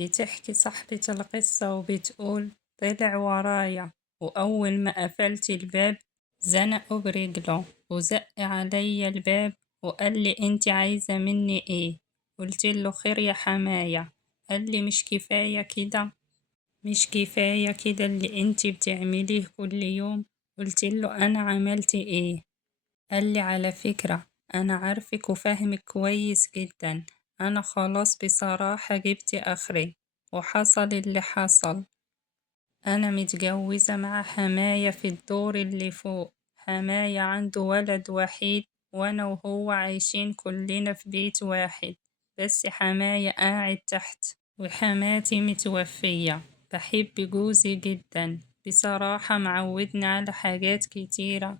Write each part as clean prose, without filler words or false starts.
بتحكي صاحبة القصة وبتقول: طلع ورايا، وأول ما قفلت الباب زنقه برجله وزق عليا الباب وقال لي: انت عايزة مني ايه؟ قلت له: خير يا حماية. قال لي: مش كفاية كده؟ مش كفاية كده اللي انت بتعمليه كل يوم؟ قلت له: انا عملت ايه؟ قال لي: على فكرة، أنا عارفك وفاهمك كويس جدا. أنا خلاص بصراحة جبت آخري وحصل اللي حصل. أنا متجوزة مع حماية في الدور اللي فوق. حماية عنده ولد وحيد، وأنا وهو عايشين كلنا في بيت واحد، بس حماية قاعد تحت وحماتي متوفية. بحب جوزي جدا بصراحة، معودنا على حاجات كتيرة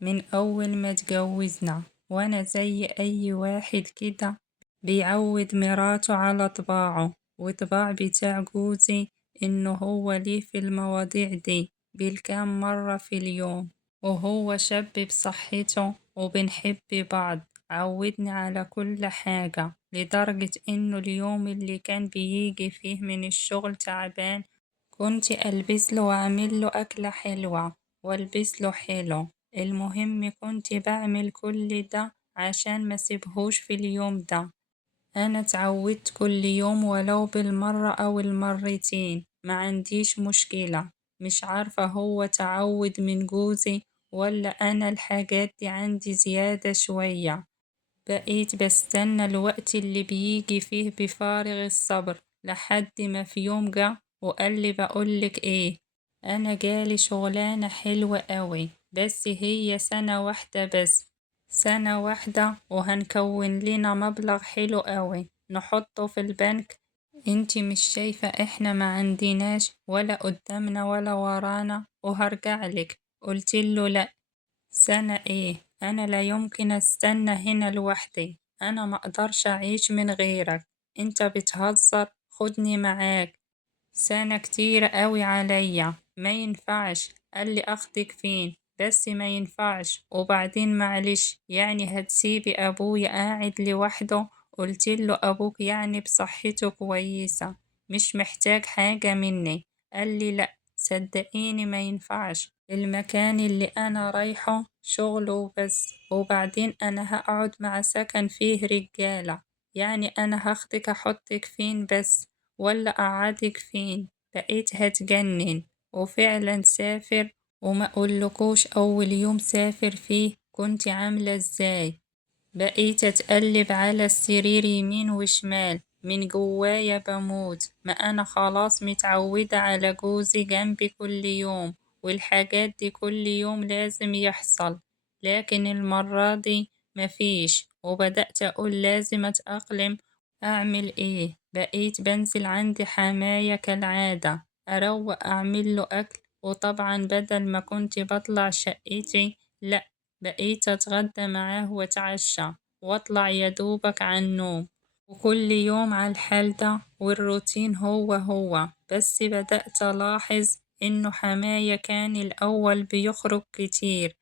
من أول ما اتجوزنا، وأنا زي أي واحد كده بيعود مراته على طباعه، وطباع بتاع جوزي إنه هو ليه في المواضيع دي بالكام مرة في اليوم. وهو شاب بصحته وبنحب بعض، عودني على كل حاجة، لدرجة إنه اليوم اللي كان بيجي فيه من الشغل تعبان كنت ألبس له وأعمل له أكلة حلوة وألبس له حلو. المهم كنت بعمل كل ده عشان ما سيبهوش في اليوم ده. أنا اتعودت كل يوم ولو بالمرة أو المرتين، ما عنديش مشكلة. مش عارفة هو تعود من جوزي ولا أنا الحاجات دي عندي زيادة شوية. بقيت بستنى الوقت اللي بيجي فيه بفارغ الصبر، لحد ما في يوم جه وقال لي: بقولك ايه، انا جالي شغلانة حلوة قوي، بس هي سنة واحدة بس. سنة واحدة وهنكون لنا مبلغ حلو قوي نحطه في البنك. انتي مش شايفة احنا ما عندناش ولا قدامنا ولا ورانا؟ وهرجعلك. قلتله: لا، سنة ايه؟ انا لا يمكن استنى هنا لوحدي، انا ما اقدرش اعيش من غيرك. انت بتهزر؟ خدني معاك. سنة كتير قوي عليا، ما ينفعش. قال لي: اخدك فين؟ بس ما ينفعش. وبعدين معلش، يعني هتسيبي ابويا قاعد لوحده؟ قلت له: ابوك يعني بصحته كويسة، مش محتاج حاجة مني. قال لي: لا، صدقيني ما ينفعش، المكان اللي انا رايحه شغله وبس، وبعدين انا هقعد مع سكن فيه رجالة، يعني انا هاخدك احطك فين بس؟ ولا أقعدك فين؟ بقيت هتجنن. وفعلا سافر، وما أقولكوش أول يوم سافر فيه كنت عاملة ازاي. بقيت أتقلب على السرير يمين وشمال، من جوايا بموت. ما أنا خلاص متعودة على جوزي جنبي كل يوم، والحاجات دي كل يوم لازم يحصل، لكن المرة دي مفيش. وبدأت أقول لازم أتأقلم. أعمل إيه؟ بقيت بنزل عند حماية كالعادة، أروق أعمل له أكل، وطبعا بدل ما كنت بطلع شقتي، لأ، بقيت أتغدى معاه وأتعشى وأطلع يدوبك على النوم. وكل يوم على الحال ده والروتين هو هو. بس بدأت ألاحظ إنه حماية كان الأول بيخرج كتير.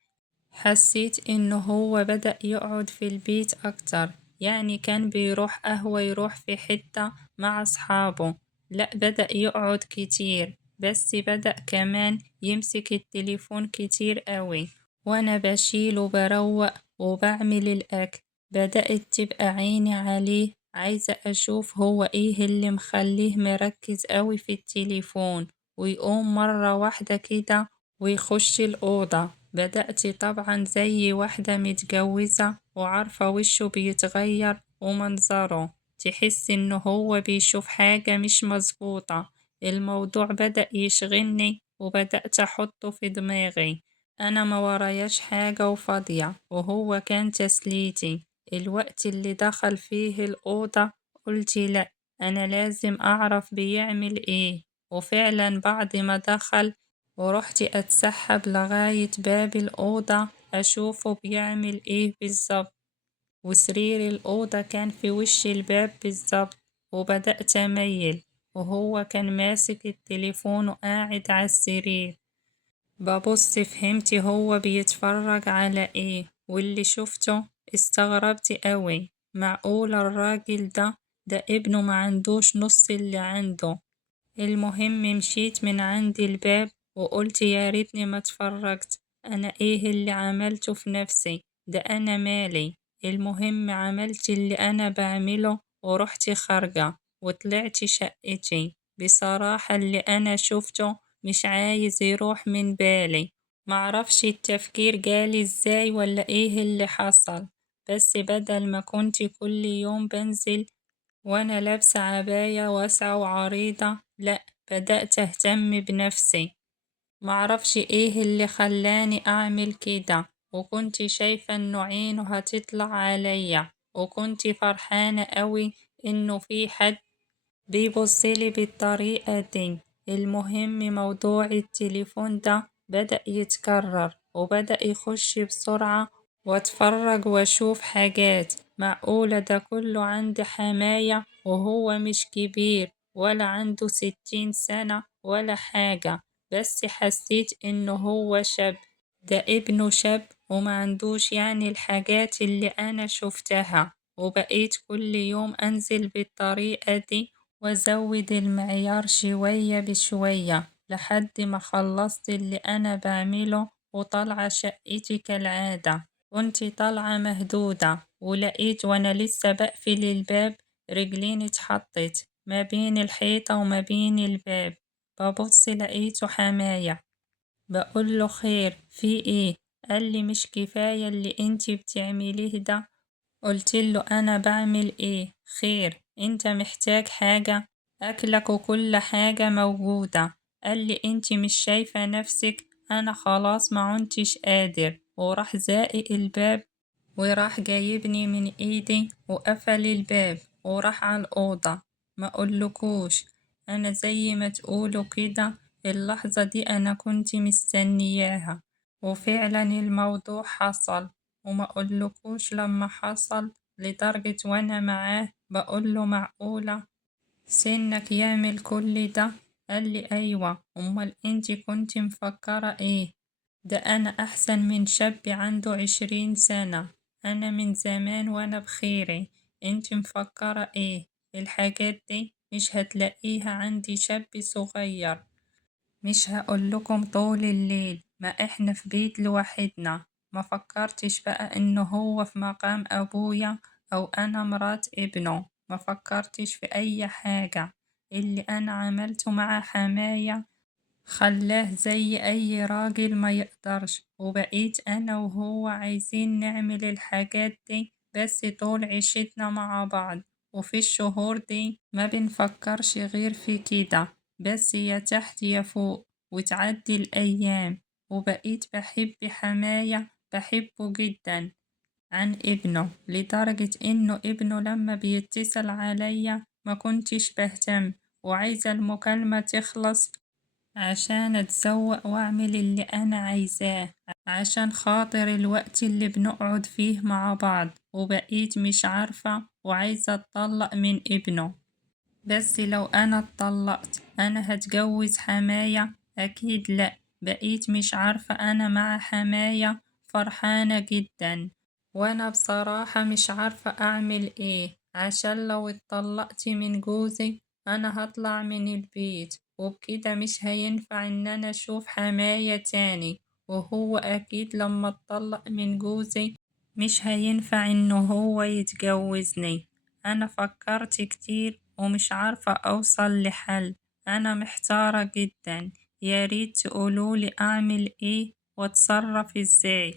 حسيت إنه هو بدأ يقعد في البيت أكتر، يعني كان بيروح قهوة، يروح في حتة مع أصحابه، لأ بدأ يقعد كتير. بس بدأ كمان يمسك التليفون كتير قوي، وأنا بشيل وبروق وبعمل الأكل. بدأت تبقى عيني عليه، عايزة أشوف هو إيه اللي مخليه مركز قوي في التليفون، ويقوم مرة واحدة كده ويخش الأوضة. بدأت طبعا زي واحدة متجوزة وعارفة وشه بيتغير ومنظره، تحس إنه هو بيشوف حاجة مش مظبوطة. الموضوع بدأ يشغلني وبدأت أحطه في دماغي. أنا ما وراياش حاجة وفاضية، وهو كان تسليتي. الوقت اللي دخل فيه الأوضة قلت لأ، أنا لازم أعرف بيعمل إيه. وفعلا بعد ما دخل ورحت أتسحب لغاية باب الأوضة أشوفه بيعمل إيه بالظبط، وسرير الأوضة كان في وش الباب بالظبط. وبدأت أميل، وهو كان ماسك التليفون وقاعد على السرير. ببص فهمت هو بيتفرج على إيه، واللي شفته استغربت قوي. معقول الراجل ده ده ابنه ما عندوش نص اللي عنده. المهم مشيت من عند الباب وقلت يا ريتني ما اتفرجت، انا ايه اللي عملته في نفسي ده، انا مالي. المهم عملت اللي انا بعمله ورحت خارجة وطلعت شقتي. بصراحة اللي انا شفته مش عايز يروح من بالي، معرفش التفكير جالي ازاي ولا ايه اللي حصل. بس بدل ما كنت كل يوم بنزل وأنا لابسة عباية واسعة وعريضة، لأ، بدأت أهتم بنفسي. معرفش إيه اللي خلاني أعمل كده، وكنت شايفة إنه عينه هتطلع عليا، وكنت فرحانة أوي إنه في حد بيبصلي بالطريقة دي. المهم موضوع التليفون ده بدأ يتكرر وبدأ يخش بسرعة، واتفرج واشوف حاجات. معقولة ده كله عند حماية وهو مش كبير ولا عنده 60 سنة ولا حاجة، بس حسيت انه هو شاب. ده ابنه شاب وما عندوش يعني الحاجات اللي انا شفتها. وبقيت كل يوم انزل بالطريقة دي وأزود المعيار شوية بشوية لحد ما خلصت اللي أنا بعمله وطالعة شقتي كالعادة. كنت طالعة مهدودة ولقيت وأنا لسه بقفل الباب رجلين اتحطت ما بين الحيطة وما بين الباب. ببص لقيته حماية، بقوله خير في ايه؟ قالي مش كفاية اللي انتي بتعمليه ده. قلتله أنا بعمل إيه؟ خير أنت محتاج حاجة؟ أكلك وكل حاجة موجودة. قالي أنت مش شايفة نفسك؟ أنا خلاص ما عنتش قادر، وراح زائق الباب وراح جايبني من إيدي وقفل الباب وراح على الأوضة. ما أقولكوش، أنا زي ما تقولوا كده اللحظة دي أنا كنت مستنياها، وفعلا الموضوع حصل. وما أقولكوش لما حصل لدرجة وأنا معاه بقوله معقولة سنك يعمل كل ده؟ قالي أيوة، أمال انتي كنت مفكرة ايه؟ ده أنا أحسن من شاب عنده 20 سنة. أنا من زمان وأنا بخيري، انتي مفكرة ايه؟ الحاجات دي مش هتلاقيها عندي شاب صغير. مش هقولكم طول الليل، ما احنا في بيت لوحدنا. ما فكرتش بقى انه هو في مقام ابويا او انا مرات ابنه. ما فكرتش في اي حاجة. اللي انا عملته مع حماية خلاه زي اي راجل ما يقدرش، وبقيت انا وهو عايزين نعمل الحاجات دي بس طول عيشتنا مع بعض. وفي الشهور دي ما بنفكرش غير في كده، بس يا تحت يا فوق. وتعدي الأيام وبقيت بحب حماية، بحبه جدا عن ابنه، لدرجة إنه ابنه لما بيتصل عليا ما كنتش بهتم، وعايزة المكالمة تخلص عشان أتسوق وأعمل اللي أنا عايزاه، عشان خاطر الوقت اللي بنقعد فيه مع بعض. وبقيت مش عارفة وعايزة أتطلق من ابنه. بس لو أنا اتطلقت أنا هتجوز حماية؟ أكيد لأ. بقيت مش عارفة، أنا مع حماية فرحانة جدا، وأنا بصراحة مش عارفة أعمل إيه، عشان لو اتطلقت من جوزي أنا هطلع من البيت، وبكده مش هينفع إن أنا أشوف حماية تاني. وهو أكيد لما اتطلق من جوزي مش هينفع إنه هو يتجوزني. أنا فكرت كتير ومش عارفة أوصل لحل. أنا محتارة جدا، ياريت تقولولي أعمل إيه وأتصرف إزاي.